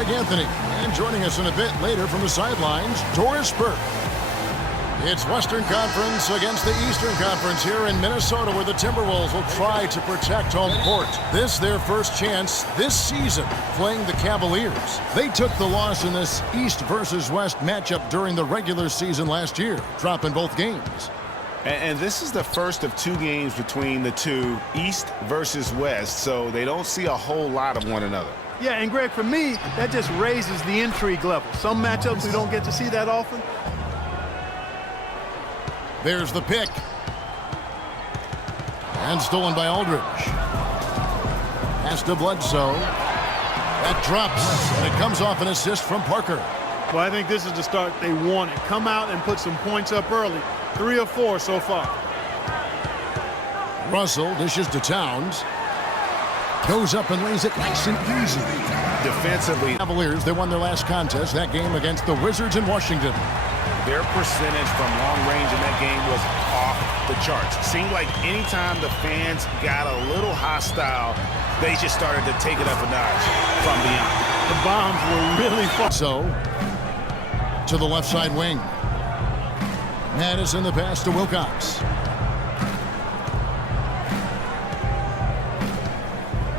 Greg Anthony. And joining us in a bit later from the sidelines, Doris Burke. It's Western Conference against the Eastern Conference here in Minnesota, where the Timberwolves will try to protect home court. This their first chance this season playing the Cavaliers. They took the loss in this East versus West matchup during the regular season last year, dropping both games. And this is the first of 2 games between the two, East versus West, so they don't see a whole lot of one another. Yeah, and Greg, for me, that just raises the intrigue level. Some matchups we don't get to see that often. There's the pick. And stolen by Aldridge. Pass to Bledsoe. That drops, and it comes off an assist from Parker. Well, I think this is the start they wanted. Come out and put some points up early. 3 of 4 so far. Russell dishes to Towns. Goes up and lays it nice and easy. Defensively, Cavaliers, they won their last contest, that game against the Wizards in Washington. their percentage from long range in that game was off the charts. Seemed like anytime the fans got a little hostile, they just started to take it up a notch from beyond. The bombs were really far. So, to the left side wing. Madison the pass to Wilcox.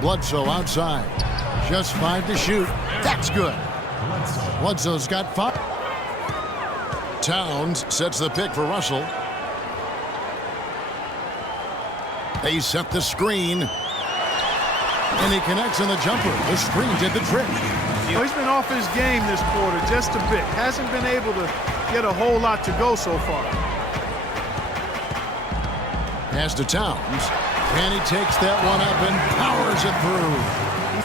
Bledsoe outside. Just 5 to shoot. That's good. Bledsoe's got 5. Towns sets the pick for Russell. They set the screen. And he connects on the jumper. The screen did the trick. He's been off his game this quarter just a bit. Hasn't been able to get a whole lot to go so far. Pass to Towns. And he takes that one up and powers it through.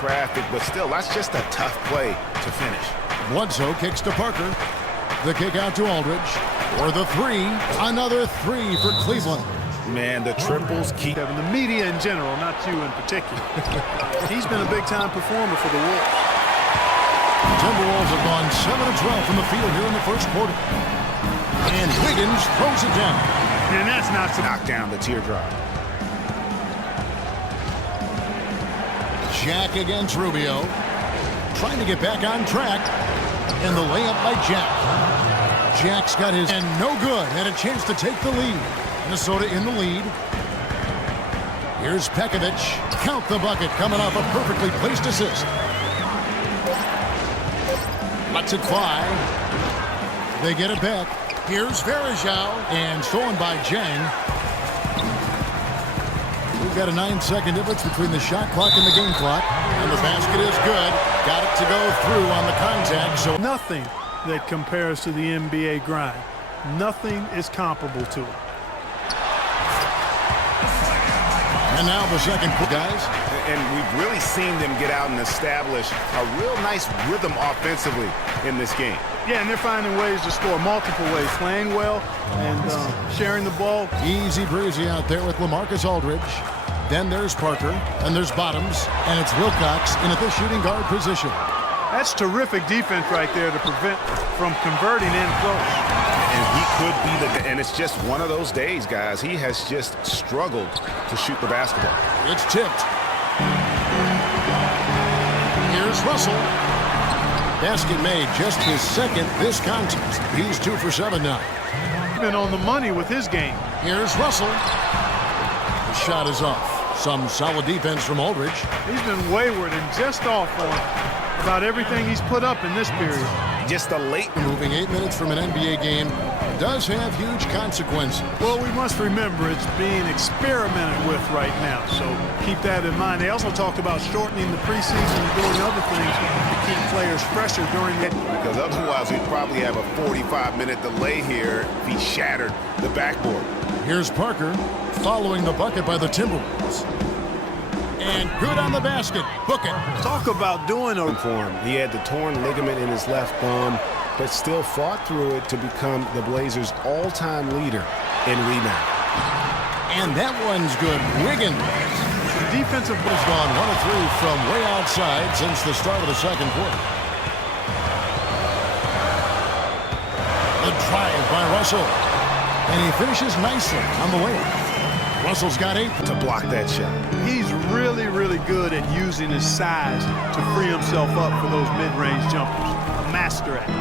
Traffic, but still, that's just a tough play to finish. Bledsoe kicks to Parker. The kick out to Aldridge. For the 3. Another 3 for Cleveland. Man, the triples keep... Kevin, the media in general, not you in particular. He's been a big-time performer for the Wolves. Timberwolves have gone 7-12 from the field here in the first quarter. And Wiggins throws it down. And that's not so... knock down the teardrop. Jack against Rubio. Trying to get back on track. And the layup by Jack. Jack's got his... and no good. Had a chance to take the lead. Minnesota in the lead. Here's Pekovic. Count the bucket coming off a perfectly placed assist. Lets it fly. They get it back. Here's Varejao. And stolen by Jang. We've got a 9-second difference between the shot clock and the game clock. And the basket is good. Got it to go through on the contact. So nothing that compares to the NBA grind. Nothing is comparable to it. And now the second, guys. And we've really seen them get out and establish a real nice rhythm offensively in this game. Yeah, and they're finding ways to score multiple ways, playing well and sharing the ball. Easy breezy out there with LaMarcus Aldridge. Then there's Parker, and there's Bottoms, and it's Wilcox in at the shooting guard position. That's terrific defense right there to prevent from converting in close. And he could be the... and it's just one of those days, guys. He has just struggled to shoot the basketball. It's tipped. Here's Russell. Basket made, just his second this contest. He's 2 for 7 now. He's been on the money with his game. Here's Russell. The shot is off. Some solid defense from Aldridge. He's been wayward and just off on about everything he's put up in this period. Just a late... moving 8 minutes from an NBA game does have huge consequences. Well, we must remember it's being experimented with right now, so keep that in mind. They also talked about shortening the preseason and doing other things to keep players fresher during that. Because otherwise we'd probably have a 45-minute delay here if he shattered the backboard. Here's Parker following the bucket by the Timberwolves. And good on the basket. Book it. Talk about doing a... for him. He had the torn ligament in his left thumb, but still fought through it to become the Blazers' all-time leader in rebound. And that one's good. Wiggins. The defensive Has gone 1 of 3 from way outside since the start of the second quarter. The drive by Russell. And he finishes nicely on the layup. Russell's got 8 to block that shot. He's really, really good at using his size to free himself up for those mid-range jumpers. A master at it.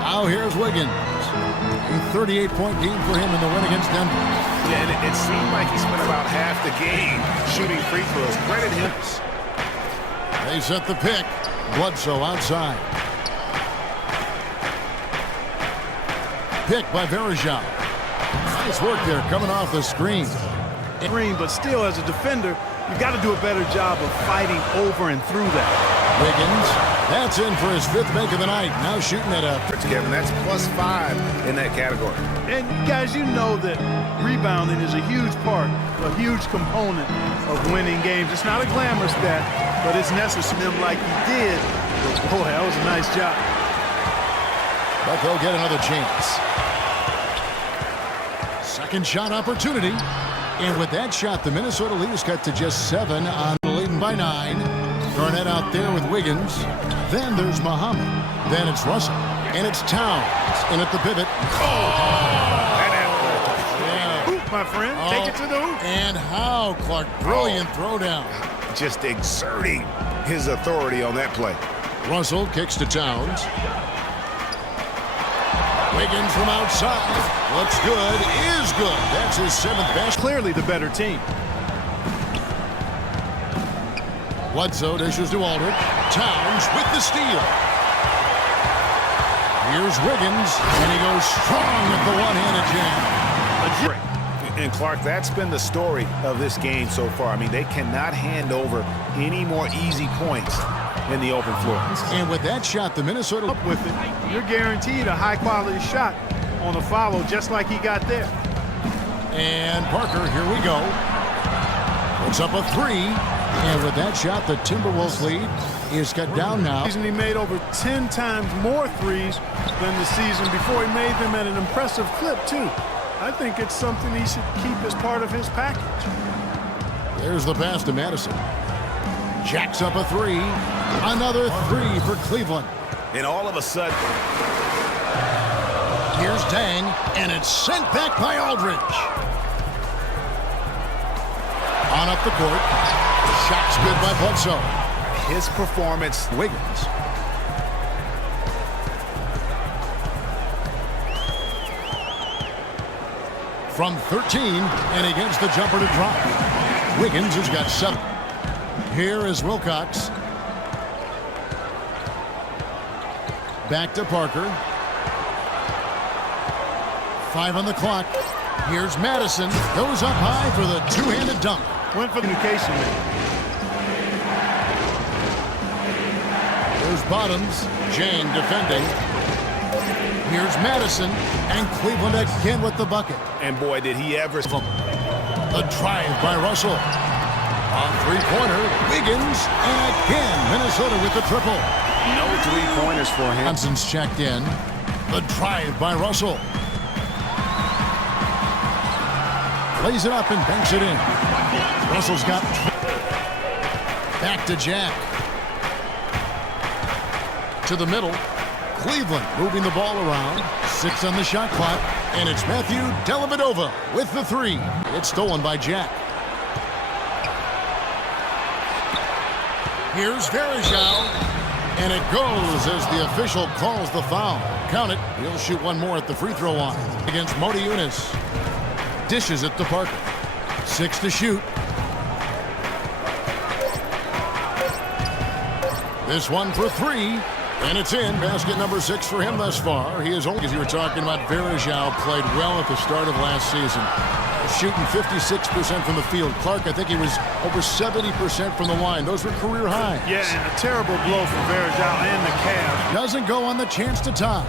Now here's Wiggins. A 38-point game for him in the win against Denver. Yeah, and it seemed like he spent about half the game shooting free throws. Credit him. They set the pick. Bledsoe outside. Pick by Varejao. Nice work there coming off the screen. But still, as a defender, you got to do a better job of fighting over and through that. Wiggins, that's in for his 5th make of the night. Now shooting at a... Kevin, that's +5 in that category. And guys, you know that rebounding is a huge part, a huge component of winning games. It's not a glamorous stat, but it's necessary like he did. But boy, that was a nice job. But they'll get another chance. Second shot opportunity. And with that shot, the Minnesota lead is cut to just 7 on the leading by 9. Garnett out there with Wiggins. Then there's Muhammad. Then it's Russell. And it's Towns. In at the pivot. Hoop, my friend. Take it to the hoop. And how, Clark. Brilliant throwdown. Just exerting his authority on that play. Russell kicks to Towns. Wiggins from outside. Looks good. Is good. That's his 7th best. Clearly the better team. Bledsoe dishes to Aldridge. Towns with the steal. Here's Wiggins, and he goes strong with the one-handed jam. And Clark, that's been the story of this game so far. I mean, they cannot hand over any more easy points in the open floor. And with that shot, the Minnesota Up with it, you're guaranteed a high-quality shot on a follow, just like he got there. And Parker, here we go. Puts up a 3. And with that shot, the Timberwolves lead is cut down now. He made over 10 times more threes than the season before. He made them at an impressive clip, too. I think it's something he should keep as part of his package. There's the pass to Madison. Jacks up a 3. Another 3 for Cleveland. And all of a sudden, here's Dang, and it's sent back by Aldridge. On up the court. The shot's good by Bledsoe. his performance. Wiggins. From 13, and he gets the jumper to drop. Wiggins has got 7. Here is Wilcox. Back to Parker. 5 on the clock. Here's Madison. Goes up high for the two-handed dunk. Went for the communication man. There's Bottoms. Jane defending. Here's Madison. And Cleveland again with the bucket. And boy, did he ever. The drive by Russell. On three-pointer, Wiggins. And again, Minnesota with the triple. No three-pointers for him. Johnson's checked in. The drive by Russell. Lays it up and banks it in. Russell's got back to Jack. To the middle. Cleveland moving the ball around. 6 on the shot clock. And it's Matthew Dellavedova with the 3. It's stolen by Jack. Here's Varejao. And it goes as the official calls the foul. Count it. He'll shoot one more at the free throw line against Moti Unis. Dishes it to Parker. 6 to shoot. This one for 3. And it's in. Basket number 6 for him thus far. He is only, as you were talking about, Varejao played well at the start of last season. Shooting 56% from the field. Clark, I think he was over 70% from the line. Those were career highs. Yeah, and a terrible blow for Varejao and the Cavs. Doesn't go on the chance to tie.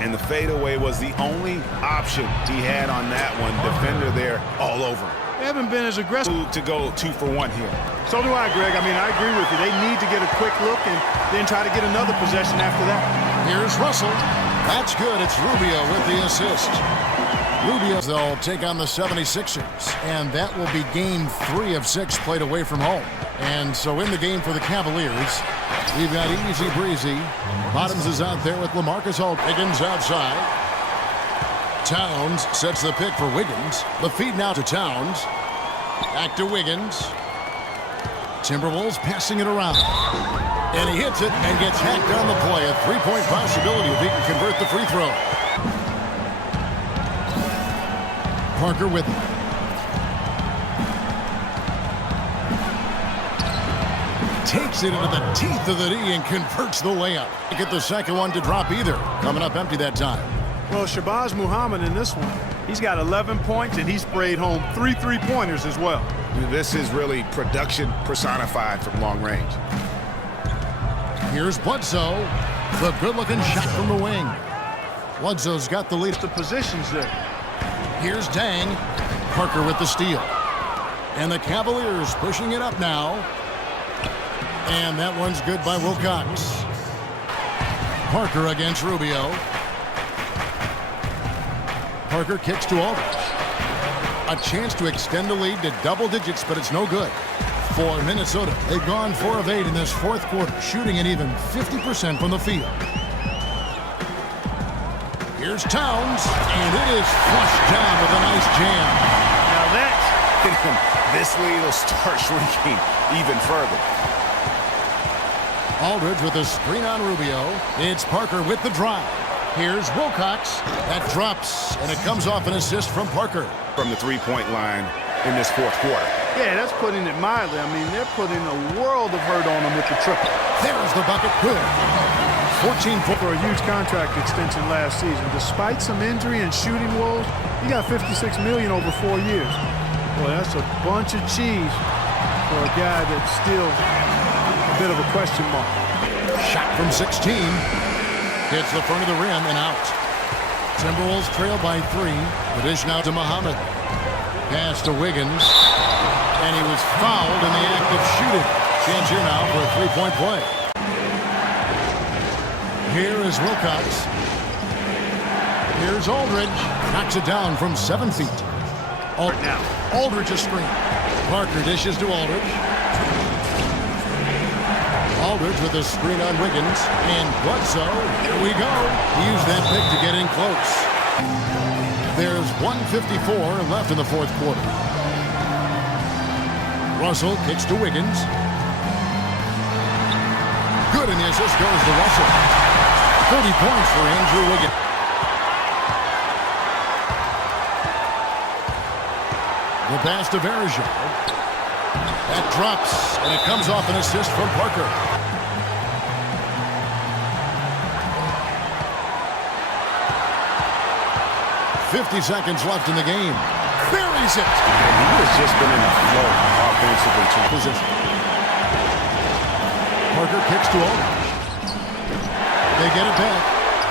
And the fadeaway was the only option he had on that one. Defender there all over. They haven't been as aggressive. To go 2 for 1 here. So do I, Greg. I mean, I agree with you. They need to get a quick look and then try to get another possession after that. Here's Russell. That's good. It's Rubio with the assist. Rubio, they'll take on the 76ers. And that will be game 3 of 6 played away from home. And so in the game for the Cavaliers, we've got Easy Breezy. Bottoms is out there with LaMarcus Aldridge. Wiggins outside. Towns sets the pick for Wiggins. The feed now to Towns. Back to Wiggins. Timberwolves passing it around. And he hits it and gets hacked on the play. A three-point possibility if he can convert the free throw. Parker with it. Takes it into the teeth of the D and converts the layup. Get the second one to drop either. Coming up empty that time. Well, Shabazz Muhammad in this one, he's got 11 points, and he sprayed home 3 3-pointers as well. This is really production personified from long range. Here's Bledsoe. The good-looking shot from the wing. Bledsoe's got the lead. The positions there. Here's Dang. Parker with the steal. And the Cavaliers pushing it up now. And that one's good by Wilcox. Parker against Rubio. Parker kicks to Aldridge. A chance to extend the lead to double digits, but it's no good. For Minnesota, they've gone 4 of 8 in this fourth quarter, shooting an even 50% from the field. Here's Towns, and it is flushed down with a nice jam. Now that's... This lead will start shrinking even further. Aldridge with a screen on Rubio. It's Parker with the drive. Here's Wilcox. That drops, and it comes off an assist from Parker. From the three-point line in this fourth quarter. Yeah, that's putting it mildly. I mean, they're putting a world of hurt on him with the triple. There's the bucket. Good. 14 for a huge contract extension last season. Despite some injury and shooting woes, he got $56 million over 4 years. Boy, that's a bunch of cheese for a guy that's still a bit of a question mark. Shot from 16. Hits the front of the rim and out. Timberwolves trail by 3. The dish now to Muhammad. Pass to Wiggins. And he was fouled in the act of shooting. Chance here now for a three-point play. Here is Wilcox. Here's Aldridge. Knocks it down from 7 feet. Now, Aldridge a screen. Parker dishes to Aldridge. Aldridge with a screen on Wiggins. And Bledsoe. Here we go. He used that pick to get in close. There's 1:54 left in the fourth quarter. Russell kicks to Wiggins. Good, and the assist goes to Russell. 30 points for Andrew Wiggins. The pass to Varejao. That drops, and it comes off an assist from Parker. .50 seconds left in the game. Buries it. He has just been in a flow offensively to position. Parker kicks to Aldridge. They get it back.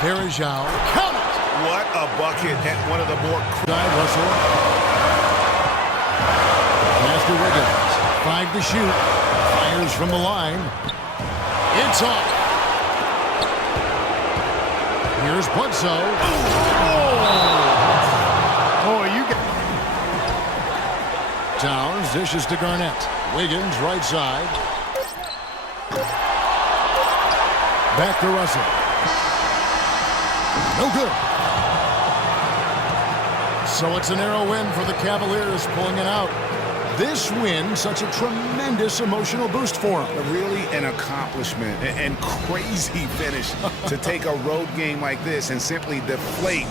Varejao. Count it. What a bucket at one of the more... Russell. Pass to Wiggins. 5 to shoot. Fires from the line. It's off. Here's Bledsoe. Oh, you got... Towns dishes to Garnett. Wiggins right side. Back to Russell. No good. So it's a narrow win for the Cavaliers, pulling it out. This win, such a tremendous emotional boost for them. Really an accomplishment and crazy finish to take a road game like this and simply deflate